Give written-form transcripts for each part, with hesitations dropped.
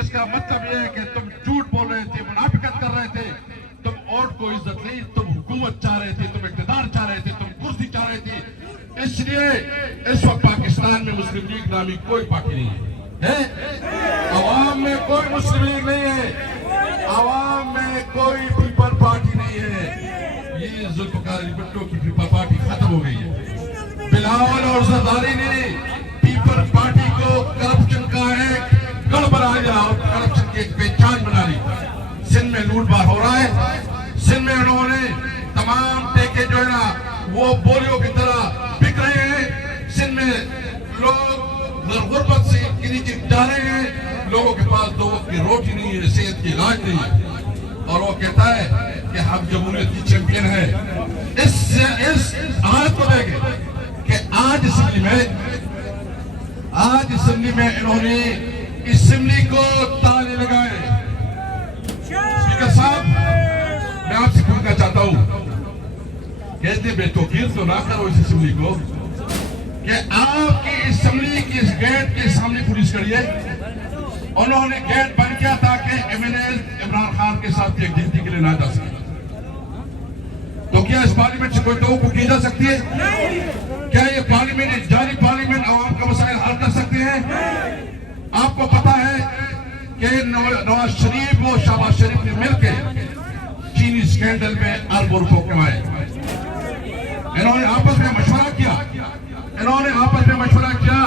اس کا مطلب یہ ہے کہ تم جھوٹ بول رہے تھے، منافقت کر رہے تھے، تم ووٹ کو عزت نہیں، تم حکومت چاہ رہے تھے، تم اقتدار چاہ رہے تھے، تم کرسی چاہ رہے تھے۔ اس لیے اس وقت پاکستان میں مسلم لیگ نامی کوئی پارٹی نہیں ہے، عوام میں کوئی مسلم لیگ نہیں ہے، عوام میں کوئی پیپل پارٹی نہیں ہے۔ یہ ذوالفقار علی بھٹو کی پیپل پارٹی ختم ہو گئی ہے۔ بلاول اور زرداری نے پیپل پارٹی کو کرپشن کا ایک گڑھ بنایا اور کرپشن کی ایک پہچان بنا لی۔ سندھ میں لوٹ مار ہو رہا ہے، سندھ میں انہوں نے تمام ٹیکے جو ہے نا وہ بوریوں کی طرح بک رہے ہیں، سندھ میں لوگ غربت سے کے نیچے جا رہے ہیں، لوگوں کے پاس دو وقت کی روٹی نہیں ہے، صحت کی علاج نہیں ہے، اور وہ کہتا ہے کہ ہم جمہوریت کی چیمپئن ہے۔ اس حالت کو دیکھیں کہ آج اسمبلی میں انہوں نے اسمبلی کو تالے لگائے۔ اسپیکر صاحب، میں آپ سے پوچھنا چاہتا ہوں کہ اتنے بے توقیر تو نہ کرو اس اسمبلی کو کہ آپ کی اسمبلی کی اس گیٹ کے سامنے پولیس کھڑی ہے۔ انہوں نے گیٹ بند کیا تاکہ ایم این اے عمران خان کے ساتھ ایک جنتی کے لیے نہ جا سکے۔ تو کیا اس پارلیمنٹ سے کوئی توقع کی جا سکتی ہے؟ کیا یہ پارلیمنٹ جاری پارلیمنٹ عوام کا مسائل حل کر سکتے ہیں؟ آپ کو پتا ہے کہ نواز شریف و شہباز شریف نے مل کے چینی اسکینڈل میں اربوں روپوں کمائے۔ انہوں نے آپس میں مشورہ کیا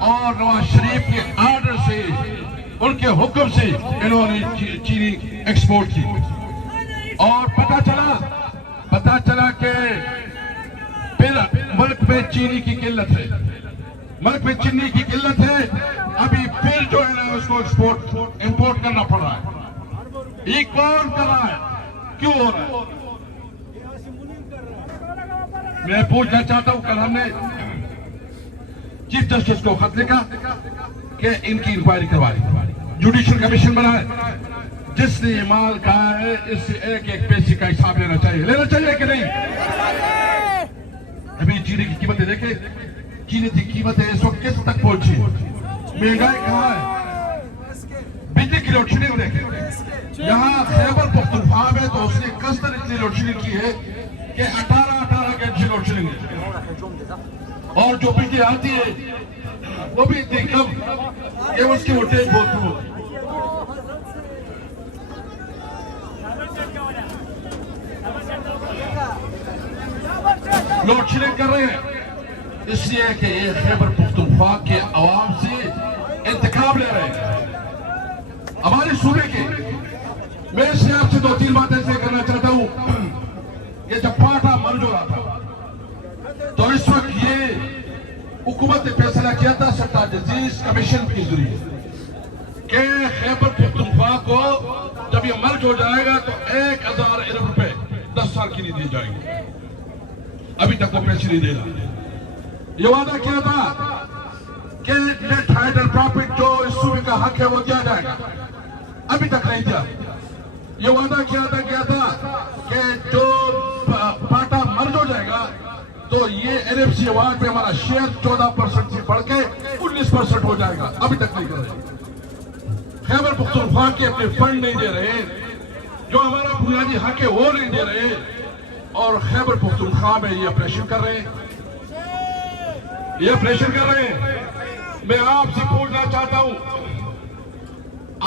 اور نواز شریف کے آرڈر سے، ان کے حکم سے انہوں نے چینی ایکسپورٹ کی، اور پتا چلا کہ پھر ملک میں چینی کی قلت ہے، ابھی پھر جو ہے نا اس کو امپورٹ کرنا پڑ رہا ہے۔ یہ کون کر رہا ہے؟ کیوں ہو رہا ہے؟ میں پوچھنا چاہتا ہوں، کل ہم نے چیف جسٹس کو خط لکھا کہ ان کی انکوائری کروائے، جوڈیشل کمیشن بنائے، جس نے یہ مال کھایا ہے اس سے ایک ایک پیسے کا حساب لینا چاہیے کہ نہیں؟ ابھی چینی کی قیمتیں دیکھیں، چینی کی قیمتیں اس وقت کس تک پہنچی، مہنگائی کہاں ہے، بجلی کی لوڈ شیڈنگ دیکھیں، یہاں خیبر پختونخوا میں تو اس نے قصداً اتنی لوڈ شیڈنگ کی ہے کہ 18 گھنٹے لوڈ شیڈنگ ہے، اور جو بجلی آتی ہے وہ بھی اتنی کم کہ اس کی وولٹیج بہت کم ہوتی ہے۔ لوڈ شیڈنگ کر رہے ہیں اس لیے کہ یہ خیبر پختونخوا کے عوام سے انتقام لے رہے ہیں ہمارے صوبے کے۔ میں اس لیے آپ سے 2-3 باتیں ایسے کرنا چاہتا ہوں کہ جب پاٹا مرج ہو رہا تھا تو اس وقت یہ حکومت نے فیصلہ کیا تھا سٹا ڈیزیز کمیشن کے ذریعے کہ خیبر پختونخوا کو جب یہ مرج ہو جائے گا تو 1000 ارب روپے 10 سال کے لیے دیے جائیں گے۔ ابھی تک وہ پیسے نہیں دے رہا۔ یہ وعدہ کیا تھا کہ نیٹ ہائیڈل پروفٹ جو اس صوبے کا حق ہے وہ دیا جائے گا، ابھی تک نہیں دیا۔ یہ وعدہ کیا تھا کہ جو پاٹا مرج ہو جائے گا تو یہ این ایف سی ایوارڈ میں ہمارا شیئر 14% سے بڑھ کے 19% ہو جائے گا، ابھی تک نہیں کر رہے۔ خیبر پختونخوا کے اپنے فنڈ نہیں دے رہے، جو ہمارا بنیادی حق ہے وہ نہیں دے رہے، اور خیبر پختونخوا میں یہ آپریشن کر رہے ہیں۔ میں آپ سے پوچھنا چاہتا ہوں،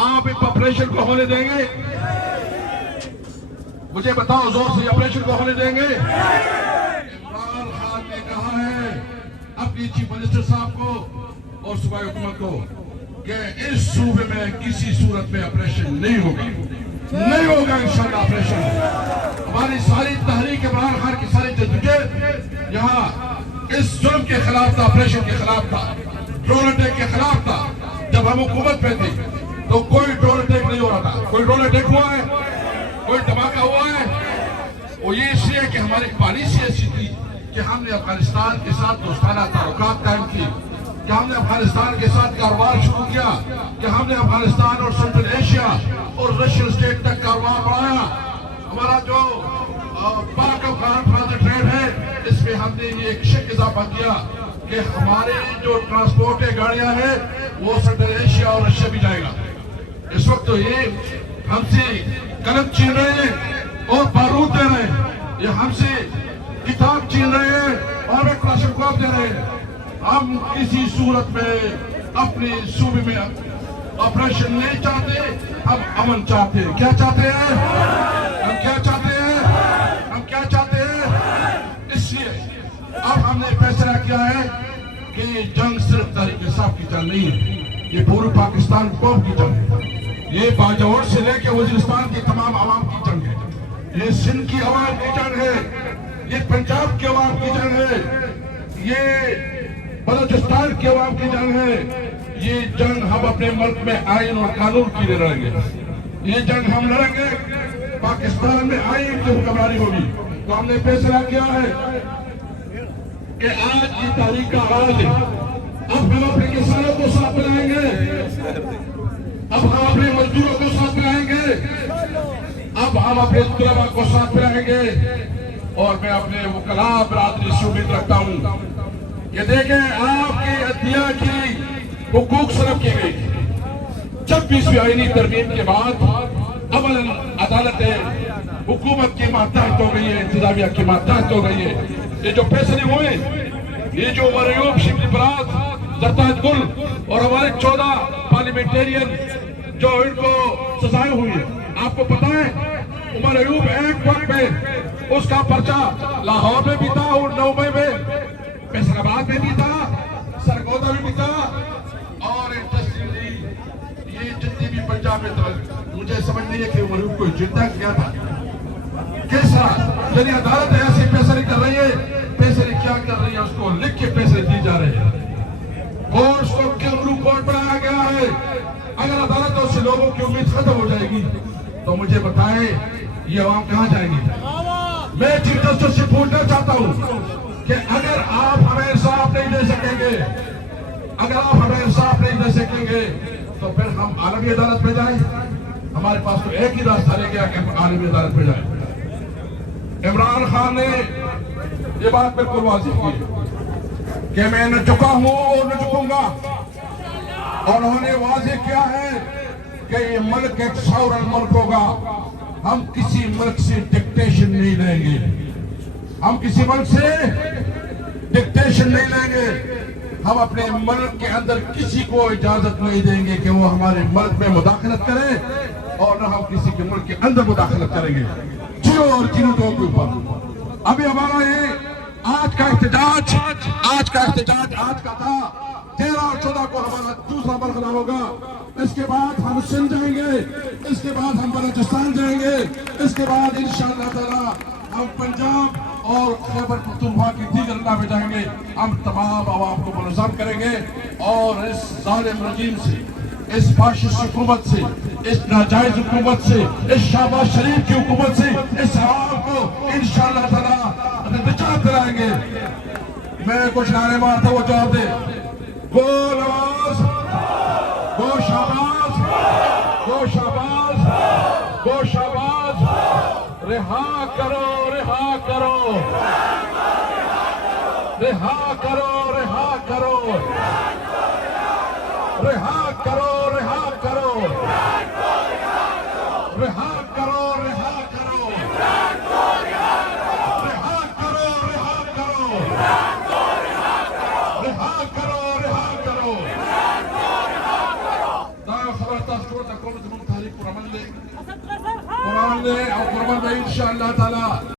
آپ اس آپریشن کو ہونے دیں گے؟ مجھے بتاؤ زور سے، آپریشن کو ہونے دیں گے؟ عمران خان نے کہا ہے اپنی چیف منسٹر صاحب کو اور صوبائی حکومت کو کہ اس صوبے میں کسی صورت میں آپریشن نہیں ہوگا انشاءاللہ آپریشن۔ ہماری ساری تحریک عمران خان کی ساری جدوجہد یہاں اس ظلم کے خلاف تھا، آپریشن کے خلاف تھا، ڈرون اٹیک کے خلاف تھا۔ جب ہم حکومت پہ تھے تو کوئی ڈرون اٹیک نہیں ہو رہا تھا۔ کوئی ڈرون اٹیک ہوا ہے؟ کوئی دھماکہ ہوا ہے؟ وہ یہ اس لیے کہ ہماری پالیسی ایسی تھی کہ ہم نے افغانستان کے ساتھ دوستانہ تعلقات قائم کی، کہ ہم نے افغانستان کے ساتھ کاروبار شروع کیا، کہ ہم نے افغانستان اور سنٹرل ایشیا اور رشین اسٹیٹ تک کاروبار بڑھایا۔ ہمارا جو پاک افغان ٹرانزٹ ٹریڈ ہے اس میں ہم نے یہ ایک شک اضافہ کیا کہ ہمارے جو ٹرانسپورٹ گاڑیاں ہیں وہ سنٹرل ایشیا اور رشیا بھی جائے گا۔ وقت تو یہ ہم سے قلم چھین رہے ہیں اور بارود دے رہے ہیں، یہ ہم سے کتاب چھین رہے ہیں اور ایک کلاشنکوف دے رہے ہیں۔ ہم کسی صورت میں اپنے صوبے میں آپریشن نہیں چاہتے، ہم امن چاہتے ہیں۔ کیا چاہتے ہیں؟ ہم کیا چاہتے ہیں؟ ہم کیا چاہتے ہیں؟ اس لیے اب ہم نے فیصلہ کیا ہے کہ یہ جنگ صرف تحریک انصاف کی جنگ نہیں ہے، یہ پورے پاکستان قوم کی جنگ ہے، یہ باجوڑ سے لے کے وزیرستان کی تمام عوام کی جنگ ہے، یہ سندھ کی عوام کی جنگ ہے، یہ پنجاب کی عوام کی جنگ ہے، یہ بلوچستان کی عوام کی جنگ ہے۔ یہ جنگ ہم اپنے ملک میں آئین اور قانون کے لیے لڑیں گے، یہ جنگ ہم لڑیں گے، پاکستان میں آئین کی حکمرانی ہوگی۔ تو ہم نے فیصلہ کیا ہے کہ آج کی تاریخ کا آغاز ہے، اب ہم اپنے کسانوں کو ساتھ ملائیں گے، اب ہم اپنے مزدوروں کو ساتھ ملائیں گے، اب ہم اپنے طلباء کو ساتھ ملائیں گے، اور میں اپنے وکلاء برادری سے امید رکھتا ہوں کہ دیکھیں آپ کی عدلیہ کی حقوق سلب کی گئی۔ 26ویں آئینی ترمیم کے بعد عملاً عدالت حکومت کی ماتحت ہو گئی ہے، انتظامیہ کی ماتحت ہو گئی ہے۔ یہ جو فیصلے ہوئے، یہ جو عمر ایوب، شبلی برات، زرتاج گل اور ہمارے 14 پارلیمنٹیرین جو ان کو سزائیں ہوئی ہیں، آپ کو پتا ہے عمر ایوب ایک وقت میں اس کا پرچہ لاہور میں بھی تھا اور نومے میں، فیصل آباد میں بھی تھا، سرگودا میں بھی تھا، اور انٹرسٹنگلی یہ جتنی بھی پنجاب میں تھا۔ مجھے سمجھ نہیں ہے کہ عمر ایوب کو زندہ کیا تھا کس طرح، یعنی عدالت ایسے فیصلے کر رہی ہے، فیصلے کیا کر رہی ہے، اس کو لکھ کے فیصلے دی جا رہے ہیں، اور اس کو کنگرو کورٹ بنایا گیا ہے۔ اگر عدالتوں سے لوگوں کی امید ختم ہو جائے گی تو مجھے بتائیں یہ عوام کہاں جائیں گی؟ میں چیف جسٹس سے پوچھنا چاہتا ہوں کہ اگر آپ ہمیں انصاف نہیں دے سکیں گے، اگر آپ ہمیں انصاف نہیں دے سکیں گے تو پھر ہم عالمی عدالت پہ جائیں۔ ہمارے پاس تو ایک ہی راستہ رہ گیا کہ ہم عالمی عدالت پہ جائیں۔ عمران خان نے یہ بات بالکل واضح کی کہ میں نہ جھکا ہوں اور نہ جھکوں گا، اور انہوں نے واضح کیا ہے کہ یہ ملک ایک ساورن ملک ہوگا، ہم کسی ملک سے ڈکٹیشن نہیں لیں گے، ہم کسی ملک سے ڈکٹیشن نہیں لیں گے، ہم اپنے ملک کے اندر کسی کو اجازت نہیں دیں گے کہ وہ ہمارے ملک میں مداخلت کرے، اور نہ ہم کسی کے ملک کے اندر مداخلت کریں گے، جیو اور جنوبوں کے اوپر۔ ابھی ہمارا یہ آج کا احتجاج آج کا تھا، 13 اور 14 کو ہمارا دوسرا مرحلہ ہوگا، اس کے بعد ہم سندھ جائیں گے، اس کے بعد ہم بلوچستان جائیں گے، اس کے بعد انشاءاللہ تعالی ہم پنجاب اور خیبر پختونخوا کی دیگر علاقوں میں جائیں گے۔ ہم تمام عوام کو منظم کریں گے اور اس ظالم رجیم سے، اس فاشسٹ حکومت سے، اس ناجائز حکومت سے، اس شہباز شریف کی حکومت سے اس عوام کو انشاءاللہ تعالی نجات دلائیں گے۔ میں کچھ نعرے مارتا وہ جواب دے، گو نواز، گو شہباز، گو شہباز، گو شہباز، رہا کرو، رہا کرو، رہا کرو، رہا کرو، رہا کرو، رہا کرو، رہا کرو، رہا کرو، رہا کرو، رہا کرو، رہا کرو، رہا کرو۔ تا خبر تذکر تکون تمام تحریک قرآن لے اور قرآن میں انشاءاللہ تعالی